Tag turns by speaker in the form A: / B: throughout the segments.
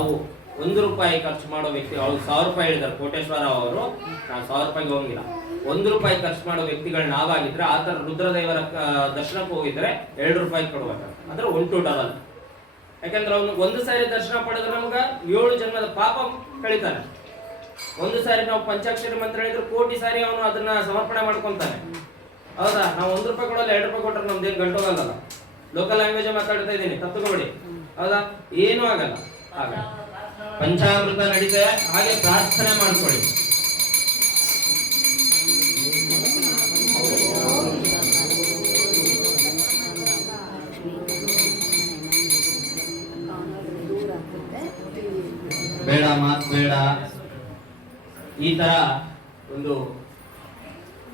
A: ನಾವು ಒಂದು ರೂಪಾಯಿ ಖರ್ಚು ಮಾಡೋ ವ್ಯಕ್ತಿ, ಅವ್ರು ಸಾವಿರ ರೂಪಾಯಿ ಹೇಳಿದ್ದಾರೆ, ಕೋಟೇಶ್ವರ ಅವರು, ನಾನು ಸಾವಿರ ರೂಪಾಯಿಗೆ ಹೋಗಿಲ್ಲ. ಒಂದು ರೂಪಾಯಿ ಖರ್ಚು ಮಾಡೋ ವ್ಯಕ್ತಿಗಳು ನಾವಾಗಿದ್ರೆ ಆ ಥರ ರುದ್ರದೇವರ ದರ್ಶನಕ್ಕೆ ಹೋಗಿದ್ರೆ ಎರಡು ರೂಪಾಯಿ ಕೊಡ್ಬೇಕು ಅಂದ್ರೆ ಒನ್ ಟು ಡಬಲ್ ಯಾಕಂದ್ರೆ ಅವನು ಒಂದು ಸಾರಿ ದರ್ಶನ ಪಡೆದ್ರೆ ನಮ್ಗೆ ಏಳು ಜನ್ಮದ ಪಾಪ ಕಳಿತಾನೆ. ಒಂದು ಸಾರಿ ನಾವು ಪಂಚಾಕ್ಷರಿ ಮಂತ್ರ ಹೇಳಿದ್ರೆ ಕೋಟಿ ಸಾರಿ ಅವನು ಅದನ್ನ ಸಮರ್ಪಣೆ ಮಾಡ್ಕೊಂತಾನೆ. ಹೌದಾ? ನಾವು ಒಂದು ರೂಪಾಯಿ ಕೊಡೋಲ್ಲ, ಎರಡು ರೂಪಾಯಿ ಕೊಟ್ಟರೆ ನಮ್ದೇನು ಗಂಟೋಗಲ್ಲ. ಲೋಕಲ್ ಲ್ಯಾಂಗ್ವೇಜ್ ಮಾತಾಡ್ತಾ ಇದ್ದೀನಿ ತಪ್ಪುಕೊಬೇಡಿ ಹೌದಾ? ಏನೂ ಆಗಲ್ಲ. ಆಗ ಪಂಚಾಮೃತ ನಡೀತೆ, ಹಾಗೆ ಪ್ರಾರ್ಥನೆ ಮಾಡ್ಕೊಳ್ಳಿ. ಬೇಡ ಮಾತ್ ಬೇಡ. ಈ ತರ ಒಂದು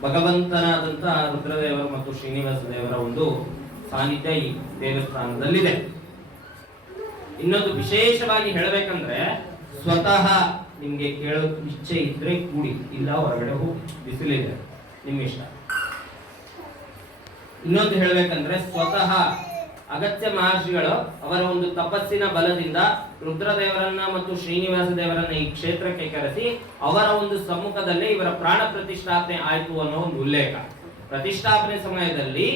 A: ಭಗವಂತನಾದಂತಹ ರುದ್ರದೇವರ ಮತ್ತು ಶ್ರೀನಿವಾಸ ದೇವರ ಒಂದು ಸಾನ್ನಿಧ್ಯ ಈ ದೇವಸ್ಥಾನದಲ್ಲಿದೆ. ಇನ್ನೊಂದು ವಿಶೇಷವಾಗಿ ಹೇಳಬೇಕಂದ್ರೆ ಸ್ವತಃ ನಿಮ್ಗೆ ಕೇಳೋ ಇಚ್ಛೆ ಇದ್ರೆ ಕೂಡಿ, ಇಲ್ಲ ಹೊರಗಡೆ ಹೋಗಿ, ಬಿಸಿಲಿದೆ ನಿಮ್ಮ ಇಷ್ಟ. ಇನ್ನೊಂದು ಹೇಳಬೇಕಂದ್ರೆ ಸ್ವತಃ ಅಗತ್ಯ ಮಹರ್ಷಿಗಳು ಅವರ ಒಂದು ತಪಸ್ಸಿನ ಬಲದಿಂದ ರುದ್ರದೇವರನ್ನ ಮತ್ತು ಶ್ರೀನಿವಾಸ ದೇವರನ್ನ ಈ ಕ್ಷೇತ್ರಕ್ಕೆ ಕರೆಸಿ ಅವರ ಒಂದು ಸಮ್ಮುಖದಲ್ಲಿ ಇವರ ಪ್ರಾಣ ಪ್ರತಿಷ್ಠಾಪನೆ ಆಯ್ತು ಅನ್ನೋ ಒಂದು ಉಲ್ಲೇಖ. ಪ್ರತಿಷ್ಠಾಪನೆ ಸಮಯದಲ್ಲಿ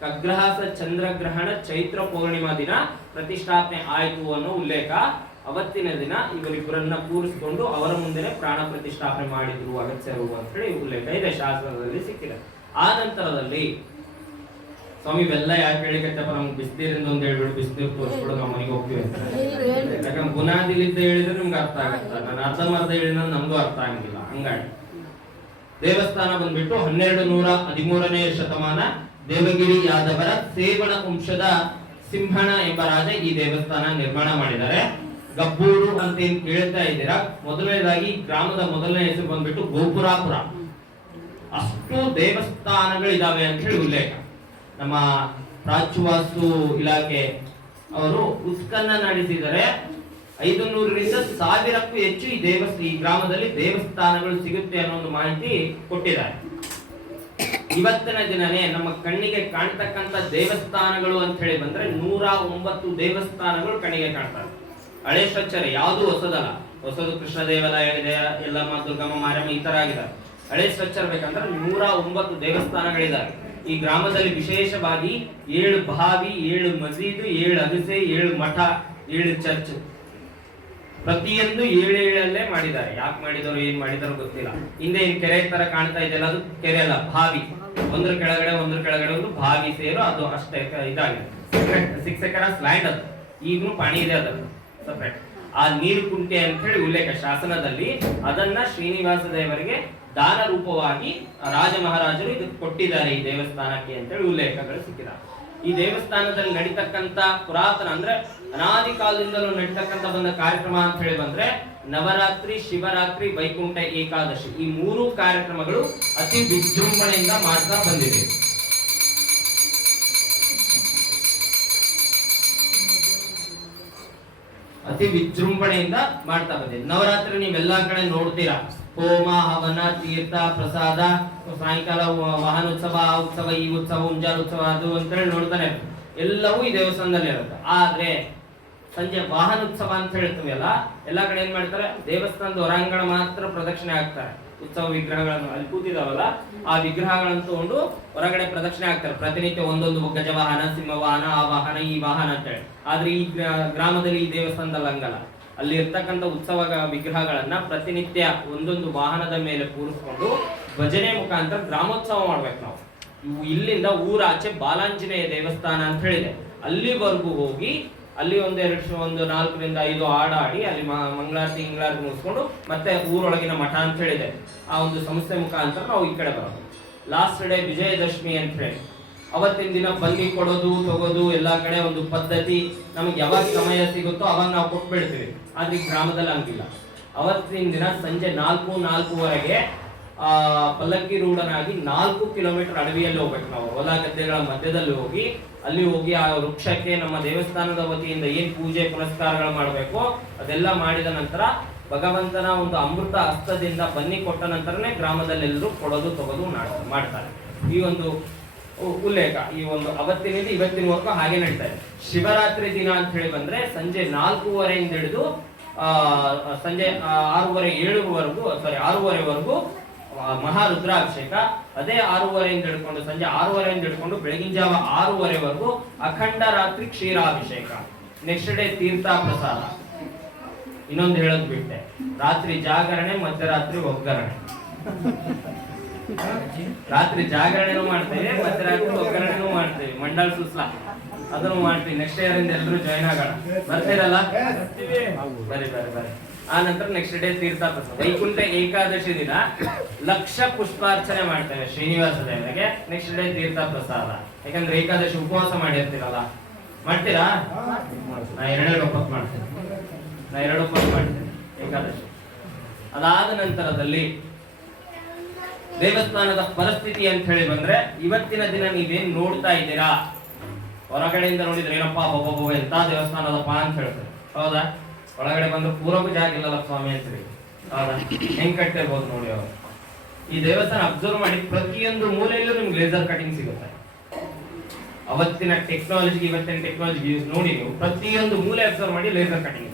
A: ಖಗ್ರಹಾಸ ಚಂದ್ರಗ್ರಹಣ ಚೈತ್ರ ಪೂರ್ಣಿಮಾ ದಿನ ಪ್ರತಿಷ್ಠಾಪನೆ ಆಯಿತು ಅನ್ನೋ ಉಲ್ಲೇಖ ಅವತ್ತಿನ ದಿನ ಇವರಿಬ್ಬರನ್ನ ಕೂರಿಸಿಕೊಂಡು ಅವರ ಮುಂದೆನೆ ಪ್ರಾಣ ಪ್ರತಿಷ್ಠಾಪನೆ ಮಾಡಿದ್ರು ಅಗತ್ಯರು ಅಂತ ಹೇಳಿ ಉಲ್ಲೇಖ ಇದೆ. ಶಾಸ್ತ್ರದಲ್ಲಿ ಸಿಕ್ಕಿದೆ. ಆ ನಂತರದಲ್ಲಿ ಸ್ವಾಮಿ ಇವೆಲ್ಲ ಯಾಕೆ ಹೇಳಿಕತ್ತಪ್ಪ ನಮ್ಗೆ ಬಿಸಿನೀರಿಂದ ಒಂದು ಹೇಳ್ಬಿಟ್ಟು ಬಿಸಿನೀರು ತೋರಿಸ್ಬಿಡು ನಾವು ಮನೆಗೆ ಹೋಗ್ತೀವಿ ಅಂತ. ಯಾಕಂದ್ರೆ ಬುನಾದಿಲಿದ್ದ ಹೇಳಿದ್ರೆ ನಿಮ್ಗೆ ಅರ್ಥ ಆಗತ್ತ? ನಾನು ಅರ್ಧ ಮರ್ಧ ಹೇಳಿದ್ರೆ ನಮ್ಗೂ ಅರ್ಥ ಆಗಂಗಿಲ್ಲ. ಹಂಗಾಗಿ ದೇವಸ್ಥಾನ ಬಂದ್ಬಿಟ್ಟು ಹನ್ನೆರಡು ನೂರ ಹದಿಮೂರನೇ ಶತಮಾನ ದೇವಗಿರಿ ಯಾದವರ ಸೇವಣ ವಂಶದ ಸಿಂಹಣ ಎಂಬ ರಾಜ ಈ ದೇವಸ್ಥಾನ ನಿರ್ಮಾಣ ಮಾಡಿದ್ದಾರೆ. ಗಬ್ಬೂರು ಅಂತ ಏನ್ ಕೇಳ್ತಾ ಇದ್ದೀರಾ? ಮೊದಲನೇದಾಗಿ ಗ್ರಾಮದ ಮೊದಲನೇ ಹೆಸರು ಬಂದ್ಬಿಟ್ಟು ಗೋಪುರಾಪುರ. ಅಷ್ಟು ದೇವಸ್ಥಾನಗಳಿದಾವೆ ಅಂತ ಹೇಳಿ ಉಲ್ಲೇಖ. ನಮ್ಮ ಪ್ರಾಚ್ಯವಾಸ್ತು ಇಲಾಖೆ ಅವರು ಉತ್ಕನ್ನ ನಡೆಸಿದರೆ ಐದು ನೂರರಿಂದ ಸಾವಿರಕ್ಕೂ ಹೆಚ್ಚು ಈ ದೇವಸ್ಥಾನ ಈ ಗ್ರಾಮದಲ್ಲಿ ದೇವಸ್ಥಾನಗಳು ಸಿಗುತ್ತೆ ಅನ್ನೋ ಒಂದು ಮಾಹಿತಿ ಕೊಟ್ಟಿದ್ದಾರೆ. ಇವತ್ತಿನ ದಿನನೇ ನಮ್ಮ ಕಣ್ಣಿಗೆ ಕಾಣ್ತಕ್ಕಂಥ ದೇವಸ್ಥಾನಗಳು ಅಂತ ಹೇಳಿ ಬಂದ್ರೆ ನೂರ ಒಂಬತ್ತು ದೇವಸ್ಥಾನಗಳು ಕಣ್ಣಿಗೆ ಕಾಣ್ತವೆ. ಹಳೆ ಸ್ಟ್ರಕ್ಚರ್ ಯಾವುದು ಹೊಸದಲ್ಲ. ಹೊಸದು ಕೃಷ್ಣ ದೇವಾಲಯ ಇದೆ ಎಲ್ಲ ದುರ್ಗಮ್ಮ, ಮಾರಮ್ಮ ಈ ತರ ಆಗಿದ್ದಾರೆ ಹಳೆ ಸ್ಟ್ರಕ್ಚರ್ ಬೇಕಂದ್ರೆ ನೂರ ಒಂಬತ್ತು ದೇವಸ್ಥಾನಗಳಿದಾವೆ. ಈ ಗ್ರಾಮದಲ್ಲಿ ವಿಶೇಷವಾಗಿ ಏಳು ಬಾವಿ, ಏಳು ಮಸೀದು, ಏಳು ಅಗಸೆ, ಏಳು ಮಠ, ಏಳು ಚರ್ಚ್. ಪ್ರತಿಯೊಂದು ಏಳೇಳಲ್ಲೇ ಮಾಡಿದ್ದಾರೆ. ಯಾಕೆ ಮಾಡಿದವರು, ಏನ್ ಮಾಡಿದಾರೋ ಗೊತ್ತಿಲ್ಲ. ಹಿಂದೆ ಏನ್ ಕೆರೆ ತರ ಕಾಣ್ತಾ ಇದೆಯಲ್ಲ ಅದು? ಕೆರೆ ಅಲ್ಲ, ಬಾವಿ. ಒಂದ್ರ ಕೆಳಗಡೆ ಒಂದ್ರ ಕೆಳಗಡೆ ಒಂದು ಬಾವಿ ಸೇರು, ಅದು ಅಷ್ಟೇ ಇದಾಗಿದೆ. ಸಿಕ್ಸ್ ಎಕರಾಸ್ ಲ್ಯಾಂಡ್ ಅದು. ಈಗಲೂ ಪಾಣಿ ಇದೆ ಅದನ್ನು ಸಪ್ರೇಟ್ ಆ ನೀರು ಕುಂಟೆ ಅಂತ ಹೇಳಿ ಉಲ್ಲೇಖ, ಶಾಸನದಲ್ಲಿ ಅದನ್ನ ಶ್ರೀನಿವಾಸ ದೇವರಿಗೆ ದಾನ ರೂಪವಾಗಿ ರಾಜ ಮಹಾರಾಜರು ಇದು ಕೊಟ್ಟಿದ್ದಾರೆ ಈ ದೇವಸ್ಥಾನಕ್ಕೆ ಅಂತ ಹೇಳಿ ಉಲ್ಲೇಖಗಳು ಸಿಕ್ಕಿದ ಈ ದೇವಸ್ಥಾನದಲ್ಲಿ ನಡೀತಕ್ಕಂತ ಪುರಾತನ ಅಂದ್ರೆ ಅನಾದಿ ಕಾಲದಿಂದಲೂ ನಡೀತಕ್ಕಂತ ಒಂದು ಕಾರ್ಯಕ್ರಮ ಅಂತ ಹೇಳಿ ಬಂದ್ರೆ ನವರಾತ್ರಿ, ಶಿವರಾತ್ರಿ, ವೈಕುಂಠ ಏಕಾದಶಿ ಈ ಮೂರು ಕಾರ್ಯಕ್ರಮಗಳು ಅತಿ ವಿಜೃಂಭಣೆಯಿಂದ ಮಾಡ್ತಾ ಬಂದಿದೆ. ಅತಿ ವಿಜೃಂಭಣೆಯಿಂದ ಮಾಡ್ತಾ ಬಂದಿದೆ. ನವರಾತ್ರಿ ನೀವೆಲ್ಲಾ ಕಡೆ ನೋಡ್ತೀರಾ? ಹೋಮ, ಹವನ, ತೀರ್ಥ, ಪ್ರಸಾದ, ಸಾಯಂಕಾಲ ವಾಹನೋತ್ಸವ ಆ ಉತ್ಸವ, ಈ ಉತ್ಸವ, ಉಂಜಾಲ್ ಉತ್ಸವ, ಅದು ಅಂತೇಳಿ ನೋಡ್ತಾನೆ. ಎಲ್ಲವೂ ಈ ದೇವಸ್ಥಾನದಲ್ಲಿ ಇರುತ್ತೆ. ಆದ್ರೆ ಸಂಜೆ ವಾಹನೋತ್ಸವ ಅಂತ ಹೇಳ್ತೀವಲ್ಲ ಎಲ್ಲಾ ಕಡೆ ಏನ್ ಮಾಡ್ತಾರೆ? ದೇವಸ್ಥಾನದ ಹೊರಾಂಗಣ ಮಾತ್ರ ಪ್ರದಕ್ಷಿಣೆ ಆಗ್ತಾರೆ ಉತ್ಸವ ವಿಗ್ರಹಗಳನ್ನು ಅಲ್ಲಿ ಕೂತಿದಾವಲ್ಲ, ಆ ವಿಗ್ರಹಗಳನ್ನು ತಗೊಂಡು ಹೊರಗಡೆ ಪ್ರದಕ್ಷಿಣೆ ಆಗ್ತಾರೆ ಪ್ರತಿನಿತ್ಯ ಒಂದೊಂದು ಗಜ ವಾಹನ ಸಿಂಹ ವಾಹನ ಆ ವಾಹನ, ಈ ವಾಹನ ಅಂತ ಹೇಳಿ ಆದ್ರೆ ಈ ಗ್ರಾ- ಗ್ರಾಮದಲ್ಲಿ ಈ ದೇವಸ್ಥಾನದಲ್ಲಿ ಹಂಗಲ್ಲ. ಅಲ್ಲಿ ಇರ್ತಕ್ಕಂಥ ಉತ್ಸವ ವಿಗ್ರಹಗಳನ್ನ ಪ್ರತಿನಿತ್ಯ ಒಂದೊಂದು ವಾಹನದ ಮೇಲೆ ಕೂರಿಸ್ಕೊಂಡು ಭಜನೆ ಮುಖಾಂತರ ಗ್ರಾಮೋತ್ಸವ ಮಾಡ್ಬೇಕು ನಾವು. ಇಲ್ಲಿಂದ ಊರಾಚೆ ಬಾಲಾಂಜನೇಯ ದೇವಸ್ಥಾನ ಅಂತ ಹೇಳಿದೆ. ಅಲ್ಲಿವರೆಗೂ ಹೋಗಿ ಅಲ್ಲಿ ಒಂದೆರಡು ಒಂದು ನಾಲ್ಕರಿಂದ ಐದು ಆಡಾಡಿ ಅಲ್ಲಿ ಮಂಗಳಾರತಿ ಇಂಗ್ಲಾರತಿ ಮುಗಿಸ್ಕೊಂಡು ಮತ್ತೆ ಊರೊಳಗಿನ ಮಠ ಅಂತ ಹೇಳಿದೆ. ಆ ಒಂದು ಸಂಸ್ಥೆ ಮುಖಾಂತರ ನಾವು ಈ ಕಡೆ ಬರೋದು. ಲಾಸ್ಟ್ ಡೇ ವಿಜಯದಶಮಿ ಅಂತ ಹೇಳಿ. ಅವತ್ತಿನ ದಿನ ಬನ್ನಿ ಕೊಡೋದು, ತಗೋದು, ಎಲ್ಲಾ ಕಡೆ ಒಂದು ಪದ್ಧತಿ ನಮಗೆ ಯಾವಾಗ ಸಮಯ ಸಿಗುತ್ತೋ ಅವಾಗ ನಾವು ಕೊಟ್ಬಿಡ್ತೀವಿ. ಆದ್ರೆ ಗ್ರಾಮದಲ್ಲಿ ಹಂಗಿಲ್ಲ. ಅವತ್ತಿನ ದಿನ ಸಂಜೆ ನಾಲ್ಕು, ನಾಲ್ಕೂವರೆಗೆ, ಆ, ಪಲ್ಲಕ್ಕಿ ರೂಢನಾಗಿ ನಾಲ್ಕು ಕಿಲೋಮೀಟರ್ ಅಡವಿಯಲ್ಲಿ ಹೋಗ್ಬೇಕು ನಾವು. ಹೊಲ ಗದ್ದೆಗಳ ಮಧ್ಯದಲ್ಲಿ ಹೋಗಿ, ಅಲ್ಲಿ ಹೋಗಿ ಆ ವೃಕ್ಷಕ್ಕೆ ನಮ್ಮ ದೇವಸ್ಥಾನದ ವತಿಯಿಂದ ಏನ್ ಪೂಜೆ ಪುನಸ್ಕಾರಗಳು ಮಾಡಬೇಕು, ಅದೆಲ್ಲ ಮಾಡಿದ ನಂತರ ಭಗವಂತನ ಒಂದು ಅಮೃತ ಹಸ್ತದಿಂದ ಬನ್ನಿ ಕೊಟ್ಟ ನಂತರನೇ ಗ್ರಾಮದಲ್ಲೆಲ್ಲರೂ ಕೊಡೋದು, ತಗೋದು ಮಾಡ್- ಮಾಡ್ತಾರೆ. ಈ ಒಂದು ಉಲ್ಲೇಖ. ಈ ಒಂದು ಅವತ್ತಿನಿಂದ ಇವತ್ತಿನವರೆಗೂ ಹಾಗೆ ನಡೀತಾ ಇದೆ. ಶಿವರಾತ್ರಿ ದಿನ ಅಂತ ಹೇಳಿ ಬಂದ್ರೆ ಸಂಜೆ ನಾಲ್ಕೂವರೆಯಿಂದ ಹಿಡಿದು ಆ, ಸಂಜೆ ಆರೂವರೆ ಏಳುವರೆಗೂ ಸಾರಿ ಆರೂವರೆವರೆಗೂ ಮಹಾ ರುದ್ರಾಭಿಷೇಕ ಅದೇ ಆರೂವರೆಯಿಂದ ಹಿಡ್ಕೊಂಡು ಸಂಜೆ ಆರೂವರೆಯಿಂದ ಹಿಡ್ಕೊಂಡು ಬೆಳಗಿನ ಜಾವ ಆರೂವರೆವರೆಗೂ ಅಖಂಡ ರಾತ್ರಿ ಕ್ಷೀರಾಭಿಷೇಕ. ನೆಕ್ಸ್ಟ್ ಡೇ ತೀರ್ಥ ಪ್ರಸಾದ. ಇನ್ನೊಂದು ಹೇಳೋದ್ ಬಿಟ್ಟೆ. ರಾತ್ರಿ ಜಾಗರಣೆ ಮಧ್ಯರಾತ್ರಿ ಒಗ್ಗರಣೆ. ರಾತ್ರಿ ಜಾಗರಣೆನೂ ಮಾಡ್ತೀವಿ ಮತ್ತೆ ರಾತ್ರಿ ಒಗ್ಗರಣೆನೂ ಮಾಡ್ತೀವಿ ಮಂಡಳ ಸುಸ್ಲಾ. ಅದನ್ನು ಮಾಡ್ತೀವಿ ನೆಕ್ಸ್ಟ್ ಇಯರ್ ಇಂದ ಎಲ್ಲರೂ ಜಾಯ್ನ್ ಆಗೋಣ. ಬರ್ತೀರಲ್ಲ? ಬರಿ ಬರಿ ಬರಿ. ಆ ನಂತರ ನೆಕ್ಸ್ಟ್ ಡೇ ತೀರ್ಥ ವೈಕುಂಠ ಏಕಾದಶಿ ದಿನ, ಲಕ್ಷ ಪುಷ್ಪಾರ್ಚನೆ ಮಾಡ್ತೇವೆ ಶ್ರೀನಿವಾಸ ದೇವರಿಗೆ ನೆಕ್ಸ್ಟ್ ಡೇ ತೀರ್ಥ ಪ್ರಸಾದ. ಯಾಕಂದ್ರೆ ಏಕಾದಶಿ ಉಪವಾಸ ಮಾಡಿರ್ತೀರಲ್ಲ. ಮಾಡ್ತೀರಾ? ನಾ ಎರಡೆರಡು ಒಪ್ಪತ್ತು ಮಾಡ್ತೇನೆ. ನಾ ಎರಡು ಒಪ್ಪತ್ತು ಮಾಡ್ತೇನೆ ಏಕಾದಶಿ. ಅದಾದ ನಂತರದಲ್ಲಿ ದೇವಸ್ಥಾನದ ಪರಿಸ್ಥಿತಿ ಅಂತ ಹೇಳಿ ಬಂದ್ರೆ ಇವತ್ತಿನ ದಿನ ನೀವೇನ್ ನೋಡ್ತಾ ಇದ್ದೀರಾ? ಹೊರಗಡೆಯಿಂದ ನೋಡಿದ್ರೆ ಏನಪ್ಪಾ ಹೋಗೋ ಎಂತ ದೇವಸ್ಥಾನದಪ್ಪ ಅಂತ ಹೇಳ್ತಾರೆ. ಹೌದಾ? ಒಳಗಡೆ ಬಂದು ಪೂರ್ವ ಜಾಗ ಇಲ್ಲಲ್ಲ ಸ್ವಾಮಿ ಅಂತೀರಿ ಹೌದಾ? ಹೆಂಗ್ ಕಟ್ಟಿರ್ಬೋದು ನೋಡಿ ಅವರು. ಈ ದೇವಸ್ಥಾನ ಅಬ್ಸರ್ವ್ ಮಾಡಿ ಪ್ರತಿಯೊಂದು ಮೂಲೆಯಲ್ಲೂ ನಿಮ್ಗೆ ಲೇಸರ್ ಕಟಿಂಗ್ ಸಿಗುತ್ತೆ. ಅವತ್ತಿನ ಟೆಕ್ನಾಲಜಿ ಇವತ್ತಿನ ಟೆಕ್ನಾಲಜಿ ಯೂಸ್ ನೋಡಿ ನೀವು, ಪ್ರತಿಯೊಂದು ಮೂಲೆ ಅಬ್ಸರ್ವ್ ಮಾಡಿ ಲೇಸರ್ ಕಟಿಂಗ್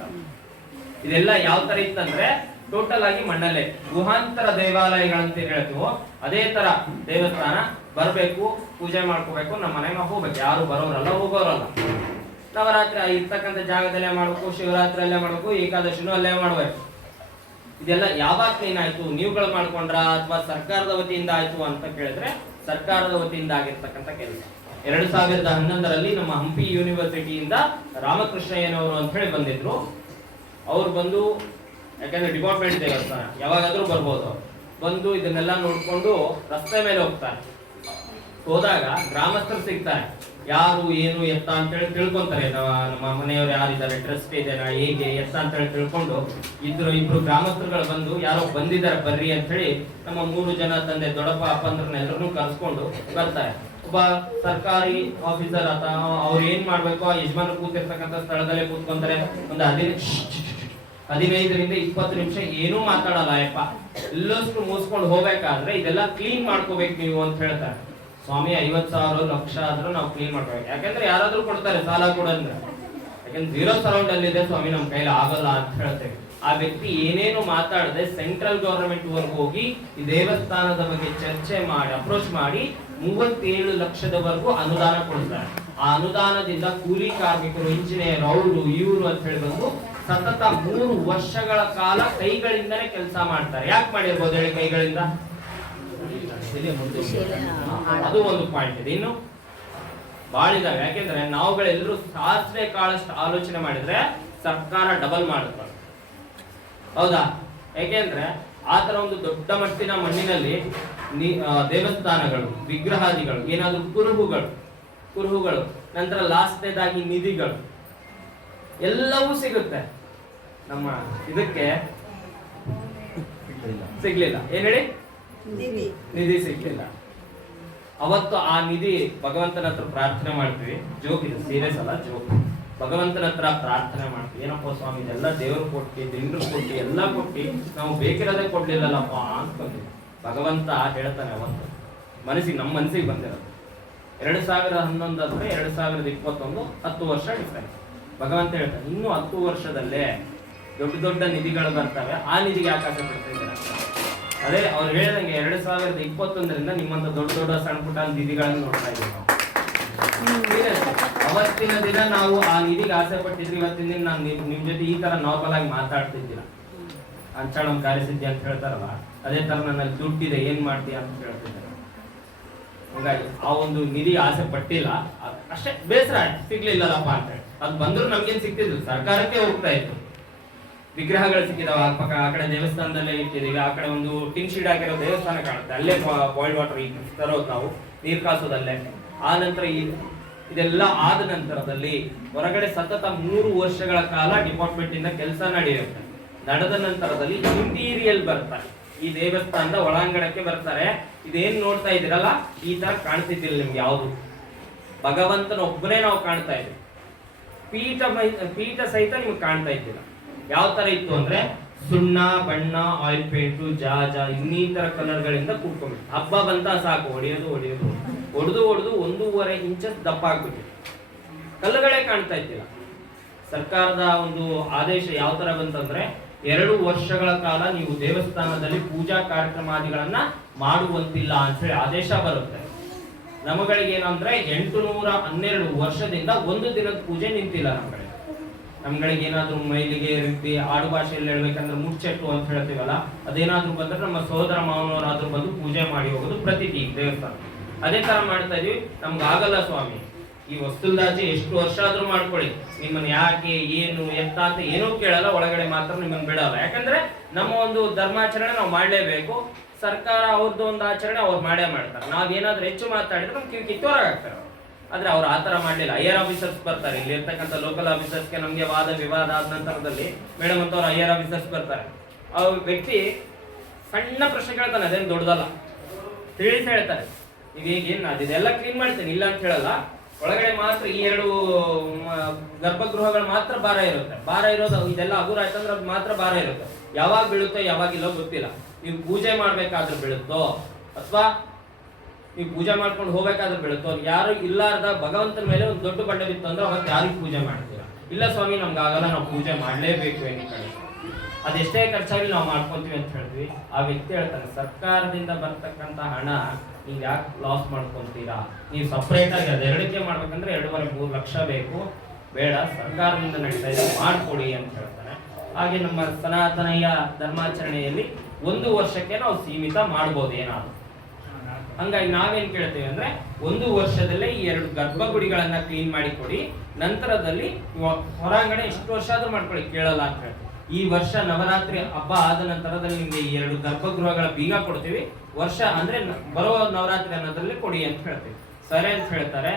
A: ಇದೆಲ್ಲ ಯಾವ ತರ ಇತ್ತಂದ್ರೆ ಟೋಟಲ್ ಆಗಿ ಮಣ್ಣಲ್ಲೇ. ಗುಹಾಂತರ ದೇವಾಲಯಗಳಂತ ಹೇಳ್ತೀವೋ, ಅದೇ ತರ ದೇವಸ್ಥಾನ. ಬರಬೇಕು, ಪೂಜೆ ಮಾಡ್ಕೋಬೇಕು, ನಮ್ಮ ಮನೆಗೆ ಹೋಗ್ಬೇಕು. ಯಾರು ಬರೋರಲ್ಲ, ಹೋಗೋರಲ್ಲ. ನವರಾತ್ರಿ ಇರ್ತಕ್ಕಂಥ ಜಾಗದಲ್ಲೇ ಮಾಡ್ಬೇಕು, ಶಿವರಾತ್ರಿ ಅಲ್ಲೇ ಮಾಡ್ಬೇಕು, ಏಕಾದಶಿನೂ ಅಲ್ಲೇ ಮಾಡಬೇಕು. ಇದೆಲ್ಲ ಯಾವಾಗ ಏನಾಯ್ತು ನೀವುಗಳು ಮಾಡ್ಕೊಂಡ್ರ ಅಥವಾ ಸರ್ಕಾರದ ವತಿಯಿಂದ ಆಯ್ತು ಅಂತ ಕೇಳಿದ್ರೆ, ಸರ್ಕಾರದ ವತಿಯಿಂದ ಆಗಿರ್ತಕ್ಕಂಥ ಕೆಲಸ. ಎರಡು ಸಾವಿರದ ಹನ್ನೊಂದರಲ್ಲಿ ನಮ್ಮ ಹಂಪಿ ಯೂನಿವರ್ಸಿಟಿಯಿಂದ ರಾಮಕೃಷ್ಣಯ್ಯನವರು ಅಂತ ಹೇಳಿ ಬಂದಿದ್ರು. ಅವ್ರು ಬಂದು ಯಾಕಂದ್ರೆ ಡಿಪಾರ್ಟ್ಮೆಂಟ್ ದೇವಸ್ಥಾನ ಯಾವಾಗಾದ್ರೂ ಬರ್ಬೋದು. ಬಂದು ಇದನ್ನೆಲ್ಲ ನೋಡ್ಕೊಂಡು ರಸ್ತೆ ಮೇಲೆ ಹೋಗ್ತಾರೆ. ಹೋದಾಗ ಗ್ರಾಮಸ್ಥರು ಸಿಗ್ತಾರೆ. ಯಾರು, ಏನು, ಎತ್ತ ಅಂತೇಳಿ ತಿಳ್ಕೊಂತಾರೆ. ನಮ್ಮ ಮನೆಯವರು ಯಾರಿದ್ದಾರೆ ಟ್ರಸ್ಟ್ ಇದೆಯಾ ಹೇಗೆ, ಎತ್ತ ಅಂತೇಳಿ ತಿಳ್ಕೊಂಡು ಇದ್ರು, ಇಬ್ರು ಗ್ರಾಮಸ್ಥರುಗಳು ಬಂದು, ಯಾರೋ ಬಂದಿದ್ದಾರೆ, ಬರ್ರಿ ಅಂತ ಹೇಳಿ ನಮ್ಮ ಮೂರು ಜನ ತಂದೆ, ದೊಡ್ಡಪ್ಪ ಅಪ್ಪಂದ್ರನ್ನ ಎಲ್ಲರನ್ನೂ ಕರ್ಸ್ಕೊಂಡು ಬರ್ತಾರೆ. ಒಬ್ಬ ಸರ್ಕಾರಿ ಆಫೀಸರ್ ಅಥವಾ ಅವ್ರು ಏನ್ ಮಾಡ್ಬೇಕು? ಆ ಯಜಮಾನ ಕೂತಿರ್ತಕ್ಕಂಥ ಸ್ಥಳದಲ್ಲೇ ಕೂತ್ಕೊಂತಾರೆ. ಒಂದು ಹದಿನೈದು ಹದಿನೈದರಿಂದ ಇಪ್ಪತ್ತು ನಿಮಿಷ ಏನೂ ಮಾತಾಡಲ್ಲ ಯಪ್ಪ ಎಲ್ಲಷ್ಟು ಮುಗಿಸ್ಕೊಂಡು ಹೋಗ್ಬೇಕಾದ್ರೆ ಇದೆಲ್ಲ ಕ್ಲೀನ್ ಮಾಡ್ಕೋಬೇಕು ನೀವು ಅಂತ ಹೇಳ್ತಾರೆ. ಸ್ವಾಮಿ ಐವತ್ ಸಾವಿರ ಲಕ್ಷ ಆದ್ರೂ ನಾವು ಕ್ಲೀನ್ ಮಾಡ್ಕೋಬೇಕು. ಯಾಕಂದ್ರೆ ಯಾರಾದ್ರೂ ಕೊಡ್ತಾರೆ, ಸಾಲ ಕೊಡಂದ್ರೆ ಯಾಕಂದ್ರೆ ಜೀರೋ ಸರೌಂಡ್ ಅಲ್ಲಿ ಇದೆ ಸ್ವಾಮಿ ನಮ್ ಕೈಲಿ ಆಗಲ್ಲ ಅಂತ ಹೇಳ್ತೇವೆ. ಆ ವ್ಯಕ್ತಿ ಏನೇನು ಮಾತಾಡದೆ ಸೆಂಟ್ರಲ್ ಗವರ್ನಮೆಂಟ್ ವರ್ಗು ಹೋಗಿ ಈ ದೇವಸ್ಥಾನದ ಬಗ್ಗೆ ಚರ್ಚೆ ಮಾಡಿ ಅಪ್ರೋಚ್ ಮಾಡಿ ಮೂವತ್ತೇಳು ಲಕ್ಷದವರೆಗೂ ಅನುದಾನ ಕೊಡ್ತಾರೆ. ಆ ಅನುದಾನದಿಂದ ಕೂಲಿ ಕಾರ್ಮಿಕರು ಇಂಜಿನಿಯರ್ ಅವರು, ಇವರು ಅಂತ ಹೇಳಿ ಬಂದು ಸತತ ಮೂರು ವರ್ಷಗಳ ಕಾಲ ಕೈಗಳಿಂದನೇ ಕೆಲಸ ಮಾಡ್ತಾರೆ. ಯಾಕೆ ಮಾಡಿರ್ಬೋದು ಹೇಳಿ ಕೈಗಳಿಂದ? ಅದು ಒಂದು ಪಾಯಿಂಟ್ ಇದೆ. ಇನ್ನು ಬಾಳಿದಾವೆ ಯಾಕೆಂದ್ರೆ ನಾವುಗಳೆಲ್ಲರೂ ಸಾಸಿವೆ ಕಾಳಷ್ಟು ಆಲೋಚನೆ ಮಾಡಿದ್ರೆ ಸರ್ಕಾರ ಡಬಲ್ ಮಾಡುತ್ತೆ. ಹೌದಾ? ಯಾಕೆಂದ್ರೆ ಆತರ ತರ ಒಂದು ದೊಡ್ಡ ಮಟ್ಟಿನ ಮಣ್ಣಿನಲ್ಲಿ ದೇವಸ್ಥಾನಗಳು ವಿಗ್ರಹಾದಿಗಳು ಏನಾದ್ರು ಕುರುಹುಗಳು ಕುರುಹುಗಳು ನಂತರ ಲಾಸ್ಟ್ನೇದಾಗಿ ನಿಧಿಗಳು ಎಲ್ಲವೂ ಸಿಗುತ್ತೆ. ನಮ್ಮ ಇದಕ್ಕೆ ಸಿಗ್ಲಿಲ್ಲ. ಏನ್ ಹೇಳಿ? ನಿಧಿ. ಸಿಗ್ಲಿಲ್ಲ. ಅವತ್ತು ಆ ನಿಧಿ ಭಗವಂತನ ಹತ್ರ ಪ್ರಾರ್ಥನೆ ಮಾಡ್ತೀವಿ. ಜೋಕ್ ಇದು ಸೀರಿಯಸ್ ಅಲ್ಲ ಜೋಕ್. ಭಗವಂತನ ಹತ್ರ ಪ್ರಾರ್ಥನೆ ಮಾಡ್ತೀವಿ. ಏನಪ್ಪ ಸ್ವಾಮಿ ಇದೆಲ್ಲ ದೇವರು ಕೊಟ್ಟಿ ದಿಂಡ್ರು ಕೊಟ್ಟಿ ಎಲ್ಲ ಕೊಟ್ಟಿ ನಾವು ಬೇಕಿರೋದೇ ಕೊಡ್ಲಿಲ್ಲಲ್ಲಪ್ಪ ಅನ್ಕೊಂತೀವಿ ಭಗವಂತ ಹೇಳ್ತಾನೆ ಅವತ್ತು. ಮನಸ್ಸಿಗೆ ನಮ್ಮ ಮನಸ್ಸಿಗೆ ಬಂದಿರೋದು. ಎರಡು ಸಾವಿರ ಹನ್ನೊಂದು ಅಂದ್ರೆ ಎರಡು ಸಾವಿರದ ಇಪ್ಪತ್ತೊಂದು ಹತ್ತು ವರ್ಷ ಡಿಫ್ರೆನ್ಸ್ ಭಗವಂತ ಹೇಳ್ತಾನೆ ಇನ್ನು ಹತ್ತು ವರ್ಷದಲ್ಲೇ ದೊಡ್ಡ ದೊಡ್ಡ ನಿಧಿಗಳು ಬರ್ತವೆ ಆ ನಿಧಿಗೆ ಯಾಕೆ ಆಸೆ ಪಡ್ತಾ ಇದ್ದಾರೆ. ಅದೇ ಅವ್ರು ಹೇಳಿದಂಗೆ ಎರಡು ಸಾವಿರದ ಇಪ್ಪತ್ತೊಂದರಿಂದ ನಿಮ್ಮಂತ ದೊಡ್ಡ ದೊಡ್ಡ ಸಣ್ಣ ಪುಟ್ಟ ನಿಧಿಗಳನ್ನು ನೋಡ್ತಾ ಇದ್ದೀವಿ ಅವತ್ತಿನ ದಿನ ನಾವು ಆ ನಿಧಿಗೆ ಆಸೆ ಪಟ್ಟಿದ್ರಿ ಇವತ್ತಿನ ದಿನ ನಾನು ನಿಮ್ ಜೊತೆ ಈ ತರ ನಾರ್ಮಲ್ ಆಗಿ ಮಾತಾಡ್ತಿದ್ದೀರ ಅಂಚಾಳಂ ಕಾರ್ಯಸಿದ್ಧಿ ಅಂತ ಹೇಳ್ತಾರಲ್ಲ ಅದೇ ತರ ನನ್ನಲ್ಲಿ ದುಡ್ಡಿದೆ ಏನ್ ಮಾಡ್ತೀಯ ಅಂತ ಹೇಳ್ತಿದ್ದಾರೆ ಹಂಗಾಗಿ ಆ ಒಂದು ನಿಧಿ ಆಸೆ ಪಟ್ಟಿಲ್ಲ. ಅಷ್ಟೇ ಬೇಸರ ಸಿಗ್ಲಿಲ್ಲಪ್ಪ ಸಿಗ್ಲಿಲ್ಲಲ್ಲಪ್ಪ ಅಂತ ಹೇಳಿ. ಅದು ಬಂದ್ರು ನಮ್ಗೇನ್ ಸಿಕ್ತಿದ್ರು ಸರ್ಕಾರಕ್ಕೆ ಹೋಗ್ತಾ ಇತ್ತು. ವಿಗ್ರಹಗಳು ಸಿಕ್ಕಿದಾವ. ಆ ಪಕ್ಕ ಆ ಕಡೆ ದೇವಸ್ಥಾನದಲ್ಲೇ ಇಟ್ಟಿದ್ದೀವಿ. ಆ ಕಡೆ ಒಂದು ಟಿನ್ ಶೀಟ್ ಹಾಕಿರೋ ದೇವಸ್ಥಾನ ಕಾಣುತ್ತೆ. ಅಲ್ಲೇ ಬಾಯ್ಲ್ಡ್ ವಾಟರ್ ತರೋದು ನಾವು ನೀರು ಕಾಸೋದಲ್ಲೇ. ಆ ನಂತರ ಈ ಇದೆಲ್ಲ ಆದ ನಂತರದಲ್ಲಿ ಹೊರಗಡೆ ಸತತ ಮೂರು ವರ್ಷಗಳ ಕಾಲ ಡಿಪಾರ್ಟ್ಮೆಂಟ್ ಇಂದ ಕೆಲಸ ನಡೆಯುತ್ತೆ. ನಡೆದ ನಂತರದಲ್ಲಿ ಇಂಟೀರಿಯಲ್ ಬರ್ತಾರೆ. ಈ ದೇವಸ್ಥಾನದ ಒಳಾಂಗಣಕ್ಕೆ ಬರ್ತಾರೆ. ಇದೇನ್ ನೋಡ್ತಾ ಇದ್ದೀರಲ್ಲ? ಈ ತರ ಕಾಣ್ತಿದ್ದಿಲ್ಲ ನಿಮ್ಗೆ ಯಾವುದು? ಭಗವಂತನ ಒಬ್ಬನೇ ನಾವು ಕಾಣ್ತಾ ಇದ್ದೀವಿ. ಪೀಠ ಪೀಠ ಸಹಿತ ನಿಮ್ಗೆ ಕಾಣ್ತಾ ಇದ್ದಿಲ್ಲ ಯಾವ ತರ ಇತ್ತು ಅಂದ್ರೆ ಸುಣ್ಣ, ಬಣ್ಣ ಆಯಿಲ್ ಪೇಂಟು ಜಾಜ ಇನ್ನಿತರ ಕಲರ್ಗಳಿಂದ ಕೂಡ್ಕೊಂಡ್ಬಿಟ್ಟು ಹಬ್ಬ ಬಂತ ಸಾಕು, ಹೊಡೆಯೋದು ಹೊಡೆಯೋದು. ಹೊಡೆದು ಹೊಡೆದು ಒಂದೂವರೆ ಇಂಚಸ್ ದಪ್ಪ ಆಗ್ಬಿಟ್ಟಿದೆ ಕಲ್ಲುಗಳೇ ಕಾಣ್ತಾ ಇದ್ದಿಲ್ಲ. ಸರ್ಕಾರದ ಒಂದು ಆದೇಶ ಯಾವ ತರ ಬಂತಂದ್ರೆ, ಎರಡು ವರ್ಷಗಳ ಕಾಲ ನೀವು ದೇವಸ್ಥಾನದಲ್ಲಿ ಪೂಜಾ ಕಾರ್ಯಕ್ರಮಾದಿಗಳನ್ನ ಮಾಡುವಂತಿಲ್ಲ ಅಂತ ಹೇಳಿ ಆದೇಶ ಬರುತ್ತೆ. ನಮಗಳಿಗೆ ಏನಂದ್ರೆ ಎಂಟು ನೂರ ಹನ್ನೆರಡು ವರ್ಷದಿಂದ ಒಂದು ದಿನದ ಪೂಜೆ ನಿಂತಿಲ್ಲ ನಮ್ಗಳಿಗೆ ನಮ್ಗಳಿಗೆ ಏನಾದರೂ ಮೈಲಿಗೆ ರೀತಿ ಆಡು ಭಾಷೆಯಲ್ಲಿ ಹೇಳ್ಬೇಕಂದ್ರೆ ಮುಚ್ಚೆಟ್ಟು ಅಂತ ಹೇಳ್ತೀವಲ್ಲ, ಅದೇನಾದ್ರೂ ಬಂದ್ರೆ ನಮ್ಮ ಸಹೋದರ ಮಾವನವರಾದ್ರೂ ಬಂದು ಪೂಜೆ ಮಾಡಿ ಹೋಗೋದು ಪ್ರತೀತಿ ದೇವಸ್ಥಾನ. ಅದೇ ತರ ಮಾಡ್ತಾ ಇದೀವಿ, ನಮ್ಗೆ ಆಗಲ್ಲ ಸ್ವಾಮಿ. ಈ ವಸ್ತುಲ್ದಾಜಿ ಎಷ್ಟು ವರ್ಷ ಆದ್ರೂ ಮಾಡ್ಕೊಳ್ಳಿ. ನಿಮ್ಮನ್ನ ಯಾಕೆ, ಏನು ಎತ್ತ ಅಂತ ಏನೂ ಕೇಳಲ್ಲ, ಒಳಗಡೆ ಮಾತ್ರ ನಿಮ್ಮನ್ನ ಬಿಡಲ್ಲ. ಯಾಕಂದ್ರೆ ನಮ್ಮ ಒಂದು ಧರ್ಮಾಚರಣೆ ನಾವು ಮಾಡಲೇಬೇಕು. ಸರ್ಕಾರ ಅವ್ರದ್ದು ಒಂದು ಆಚರಣೆ ಅವ್ರು ಮಾಡೇ ಮಾಡ್ತಾರೆ. ನಾವೇನಾದ್ರೂ ಹೆಚ್ಚು ಮಾತಾಡಿದ್ರೆ ನಮ್ಗೆ ಕಿವಿ ಕಿತ್ತೋರಾಗ್ತಾರೆ ಆದ್ರೆ ಅವ್ರು ಆತರ ಮಾಡ್ಲಿಲ್ಲ. ಐಆರ್ ಆಫೀಸರ್ಸ್ ಬರ್ತಾರೆ. ಇಲ್ಲಿ ಇರ್ತಕ್ಕಂಥ ಲೋಕಲ್ ಆಫೀಸರ್ಸ್ಗೆ ನಮ್ಗೆ ವಾದ ವಿವಾದ ಆದ ನಂತರದಲ್ಲಿ ಮೇಡಮ್ ಅಂತ ಅವ್ರು ಐಆರ್ ಆಫೀಸರ್ಸ್ ಬರ್ತಾರೆ. ಆ ವ್ಯಕ್ತಿ ಸಣ್ಣ ಪ್ರಶ್ನೆ ಕೇಳ್ತಾನೆ, ಅದೇನು ದೊಡ್ಡದಲ್ಲ. ತಿಳಿಸಿ ಹೇಳ್ತಾರೆ. ಈಗ ಏನ್ ಇದೆಲ್ಲ ಕ್ಲೀನ್ ಮಾಡ್ತೀನಿ, ಇಲ್ಲ ಅಂತ ಹೇಳಲ್ಲ. ಒಳಗಡೆ ಮಾತ್ರ ಈ ಎರಡು ಗರ್ಭಗೃಹಗಳು ಮಾತ್ರ ಭಾರ ಇರುತ್ತೆ. ಭಾರ ಇರೋದು ಇದೆಲ್ಲ ಹಗುರ ಆಯ್ತಂದ್ರೆ ಅದು ಮಾತ್ರ ಭಾರ ಇರುತ್ತೆ. ಯಾವಾಗ ಬೀಳುತ್ತೋ ಯಾವಾಗಿಲ್ಲೋ ಗೊತ್ತಿಲ್ಲ. ನೀವು ಪೂಜೆ ಮಾಡ್ಬೇಕಾದ್ರೂ ಬೀಳುತ್ತೋ, ಅಥವಾ ನೀವು ಪೂಜೆ ಮಾಡ್ಕೊಂಡು ಹೋಗ್ಬೇಕಾದ್ರೆ ಬೀಳುತ್ತೋ ಯಾರು ಇಲ್ಲಾರ್ದ ಭಗವಂತನ ಮೇಲೆ ಒಂದು ದೊಡ್ಡ ಬಂಡೆ ಬಿತ್ತು ಅಂದ್ರೆ ಅವತ್ತು ಯಾರಿಗೆ ಪೂಜೆ ಮಾಡ್ತೀರಾ ಇಲ್ಲ ಸ್ವಾಮಿ ನಮ್ಗೆ ಆಗಲ್ಲ ನಾವು ಪೂಜೆ ಮಾಡಲೇಬೇಕು ಏನು ಕಡೆ ಅದೆಷ್ಟೇ ಖರ್ಚಾಗಿ ನಾವು ಮಾಡ್ಕೊತೀವಿ ಅಂತ ಹೇಳಿದ್ವಿ. ಆ ವ್ಯಕ್ತಿ ಹೇಳ್ತಾನೆ, ಸರ್ಕಾರದಿಂದ ಬರ್ತಕ್ಕಂಥ ಹಣ ನೀವು ಯಾಕೆ ಲಾಸ್ ಮಾಡ್ಕೊತೀರಾ? ನೀವು ಸಪ್ರೇಟ್ ಆಗಿ ಅದೆರಡಕ್ಕೆ ಮಾಡ್ಬೇಕಂದ್ರೆ ಎರಡೂವರೆ ಮೂರು ಲಕ್ಷ ಬೇಕು. ಬೇಡ, ಸರ್ಕಾರದಿಂದ ನಡೀತಾ ಇದೆ, ಮಾಡ್ಕೊಡಿ ಅಂತ ಹೇಳ್ತಾನೆ. ಹಾಗೆ ನಮ್ಮ ಸನಾತನಯ್ಯ ಧರ್ಮಾಚರಣೆಯಲ್ಲಿ ಒಂದು ವರ್ಷಕ್ಕೆ ನಾವು ಸೀಮಿತ ಮಾಡ್ಬೋದು ಏನಾದ್ರು. ಹಂಗಾಗಿ ನಾವೇನ್ ಕೇಳ್ತೇವೆ ಅಂದ್ರೆ ಒಂದು ವರ್ಷದಲ್ಲೇ ಈ ಎರಡು ಗರ್ಭಗುಡಿಗಳನ್ನ ಕ್ಲೀನ್ ಮಾಡಿ ಕೊಡಿ, ನಂತರದಲ್ಲಿ ಹೊರಾಂಗಣ ಎಷ್ಟು ವರ್ಷ ಆದ್ರೂ ಮಾಡ್ಕೊಳ್ಳಿ, ಕೇಳಲ್ಲ ಅಂತ ಹೇಳ್ತೀವಿ ಈ ವರ್ಷ ನವರಾತ್ರಿ ಹಬ್ಬ ಆದ ನಂತರದಲ್ಲಿ ನಿಮಗೆ ಈ ಎರಡು ಗರ್ಭಗೃಹಗಳ ಬೀಗ ಕೊಡ್ತೀವಿ. ವರ್ಷ ಅಂದ್ರೆ ಬರುವ ಬರೋ ನವರಾತ್ರಿ ಅನ್ನೋದ್ರಲ್ಲಿ ಕೊಡಿ ಅಂತ ಹೇಳ್ತೀವಿ. ಸರಿ ಅಂತ ಹೇಳ್ತಾರೆ.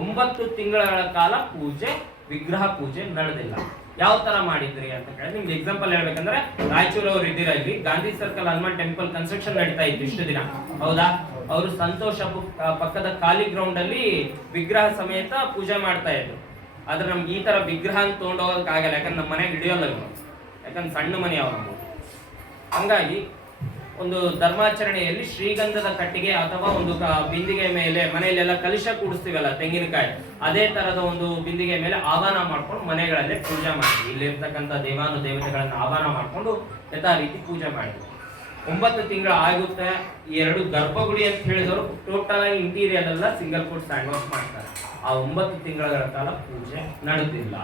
A: ಒಂಬತ್ತು ತಿಂಗಳ ಕಾಲ ಪೂಜೆ, ವಿಗ್ರಹ ಪೂಜೆ ನಡೆದಿಲ್ಲ. ಯಾವ ತರ ಮಾಡಿದ್ರಿ ಅಂತ ಕೇಳಿ ನಿಮ್ಗೆ ಎಕ್ಸಾಂಪಲ್ ಹೇಳ್ಬೇಕಂದ್ರೆ ರಾಯಚೂರು ಅವ್ರು ಇದ್ದೀರಾ ಇಲ್ಲಿ? Gandhi circle Hanuman temple construction ನಡೀತಾ ಇತ್ತು ಇಷ್ಟು ದಿನ. ಹೌದಾ? ಅವರು ಸಂತೋಷ ಪಕ್ಕದ ಖಾಲಿ ಗ್ರೌಂಡ್ ಅಲ್ಲಿ ವಿಗ್ರಹ ಸಮೇತ ಪೂಜೆ ಮಾಡ್ತಾ ಇದ್ರು. ಆದ್ರೆ ನಮ್ಗೆ ಈ ತರ ವಿಗ್ರಹ ಅಂತ ತಗೊಂಡು ಹೋಗಕ್ ಆಗಲ್ಲ ಯಾಕಂದ್ರೆ ನಮ್ಮ ಮನೆಗೆ ಹಿಡಿಯೋಲ್ಲ. ಯಾಕಂದ್ರೆ ಸಣ್ಣ ಮನೆ ಅವರು ಹಂಗಾಗಿ ಒಂದು ಧರ್ಮಾಚರಣೆಯಲ್ಲಿ ಶ್ರೀಗಂಧದ ಕಟ್ಟಿಗೆ ಅಥವಾ ಒಂದು ಬಿಂದಿಗೆ ಮೇಲೆ ಮನೆಯಲ್ಲೆಲ್ಲ ಕಲಶ ಕೂಡಿಸ್ತೀವಲ್ಲ ತೆಂಗಿನಕಾಯಿ, ಅದೇ ತರದ ಒಂದು ಬಿಂದಿಗೆ ಮೇಲೆ ಆಹ್ವಾನ ಮಾಡ್ಕೊಂಡು ಮನೆಗಳಲ್ಲೇ ಪೂಜೆ ಮಾಡ್ತೀವಿ. ಇಲ್ಲಿರ್ತಕ್ಕಂಥ ದೇವಾನು ದೇವತೆಗಳನ್ನು ಆಹ್ವಾನ ಮಾಡಿಕೊಂಡು ಯಥಾ ರೀತಿ ಪೂಜೆ ಮಾಡಿದ್ವಿ ಒಂಬತ್ತು ತಿಂಗಳು ಆಗುತ್ತೆ. ಎರಡು ಗರ್ಭಗುಡಿ ಅಂತ ಹೇಳಿದವರು ಟೋಟಲ್ ಆಗಿ ಇಂಟೀರಿಯರ್ ಎಲ್ಲ ಸಿಂಗಲ್ ಫುಡ್ ಸ್ಯಾಂಡ್ ಔಟ್ ಮಾಡ್ತಾರೆ. ಆ ಒಂಬತ್ತು ತಿಂಗಳ ಕಾಲ ಪೂಜೆ ನಡೆದಿಲ್ಲ.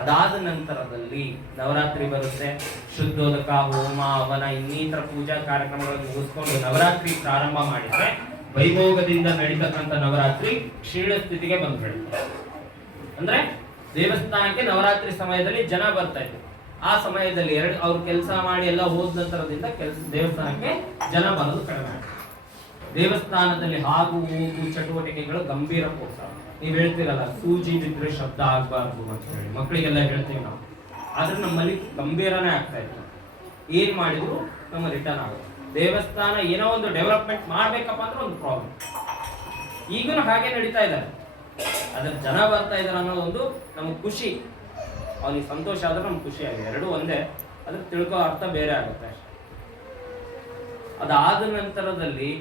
A: ಅದಾದ ನಂತರದಲ್ಲಿ ನವರಾತ್ರಿ ಬರುತ್ತೆ. ಶುದ್ಧೋದಕ, ಹೋಮ, ಹವನ ಇನ್ನಿತರ ಪೂಜಾ ಕಾರ್ಯಕ್ರಮಗಳನ್ನು ಮುಗಿಸ್ಕೊಂಡು ನವರಾತ್ರಿ ಪ್ರಾರಂಭ ಮಾಡಿದ್ರೆ ವೈಭೋಗದಿಂದ ನಡೀತಕ್ಕಂಥ ನವರಾತ್ರಿ ಕ್ಷೀಣ ಸ್ಥಿತಿಗೆ ಬಂದ್ಬಿಡುತ್ತೆ. ಅಂದ್ರೆ ದೇವಸ್ಥಾನಕ್ಕೆ ನವರಾತ್ರಿ ಸಮಯದಲ್ಲಿ ಜನ ಬರ್ತಾ ಇದ್ರು. ಆ ಸಮಯದಲ್ಲಿ ಎರಡು ಅವ್ರು ಕೆಲಸ ಮಾಡಿ ಎಲ್ಲ ಹೋದ ನಂತರದಿಂದ ಕೆಲಸ ದೇವಸ್ಥಾನಕ್ಕೆ ಜನ ಬರೋದು ಕಡಿಮೆ. ದೇವಸ್ಥಾನದಲ್ಲಿ ಹಾಗು ಹೋಗು ಚಟುವಟಿಕೆಗಳು ಗಂಭೀರ ಕೋಸ ನೀವು ಹೇಳ್ತೀರಲ್ಲ, ಸೂಜಿ ಬಿದ್ದರೆ ಶಬ್ದ ಆಗಬಾರ್ದು ಅಂತ ಹೇಳಿ. ಮಕ್ಕಳಿಗೆಲ್ಲ ಹೇಳ್ತೀವಿ ನಾವು. ಆದ್ರೆ ನಮ್ಮಲ್ಲಿ ಗಂಭೀರನೇ ಆಗ್ತಾ ಇತ್ತು ಏನ್ ಮಾಡಿದ್ರು ನಮ್ಮ ರಿಟರ್ನ್ ಆಗುತ್ತೆ. ದೇವಸ್ಥಾನ ಏನೋ ಒಂದು ಡೆವಲಪ್ಮೆಂಟ್ ಮಾಡ್ಬೇಕಪ್ಪ ಅಂದ್ರೆ ಒಂದು ಪ್ರಾಬ್ಲಮ್ ಈಗಲೂ ಹಾಗೆ ನಡೀತಾ ಇದ್ದಾರೆ ಅದ್ರ ಜನ ಬರ್ತಾ ಇದಾರೆ ಅನ್ನೋ ಒಂದು ನಮ್ಗೆ ಖುಷಿ. ಅವ್ನಿಗೆ ಸಂತೋಷ ಆದ್ರೆ ನಮ್ಗೆ ಖುಷಿ ಆಗಿದೆ. ಎರಡು ಒಂದೇ. ಅದ್ರ ತಿಳ್ಕೋ ಅರ್ಥ ಬೇರೆ ಆಗುತ್ತೆ ಅದಾದ ನಂತರದಲ್ಲಿ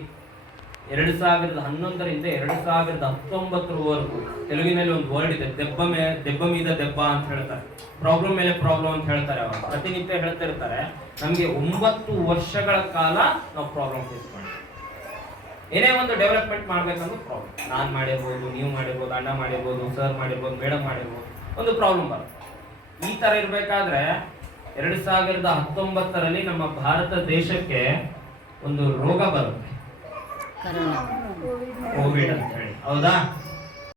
A: ಎರಡು ಸಾವಿರದ ಹನ್ನೊಂದರಿಂದ ಎರಡು ಸಾವಿರದ ಹತ್ತೊಂಬತ್ತರವರೆಗೂ ತೆಲುಗಿನಲ್ಲಿ ಒಂದು ವರ್ಡ್ ಇದೆ, ದೆಬ್ಬ ಮೇ, ದೆಬ್ಬ ಮೀದ ದೆಬ್ಬ ಅಂತ ಹೇಳ್ತಾರೆ. ಪ್ರಾಬ್ಲಮ್ ಮೇಲೆ ಪ್ರಾಬ್ಲಮ್ ಅಂತ ಹೇಳ್ತಾರೆ ಅವರು ಪ್ರತಿನಿತ್ಯ ಹೇಳ್ತಿರ್ತಾರೆ ನಮಗೆ ಒಂಬತ್ತು ವರ್ಷಗಳ ಕಾಲ ನಾವು ಪ್ರಾಬ್ಲಮ್ ಫೇಸ್ ಮಾಡ್ತೀವಿ. ಏನೇ ಒಂದು ಡೆವಲಪ್ಮೆಂಟ್ ಮಾಡ್ಬೇಕಂದ್ರೆ ಪ್ರಾಬ್ಲಮ್ ನಾನು ಮಾಡಿರ್ಬೋದು, ನೀವು ಮಾಡಿರ್ಬೋದು, ಅಣ್ಣ ಮಾಡಿರ್ಬೋದು ಸರ್ ಮಾಡಿರ್ಬೋದು ಮೇಡಮ್ ಮಾಡಿರ್ಬೋದು, ಒಂದು ಪ್ರಾಬ್ಲಮ್ ಬರುತ್ತೆ. ಈ ತರ ಇರಬೇಕಾದ್ರೆ ಎರಡು ಸಾವಿರದ ಹತ್ತೊಂಬತ್ತರಲ್ಲಿ ನಮ್ಮ ಭಾರತ ದೇಶಕ್ಕೆ ಒಂದು ರೋಗ ಬರುತ್ತೆ. ಕೋವಿಡ್ ಅಂತ ಹೇಳಿ. ಹೌದಾ?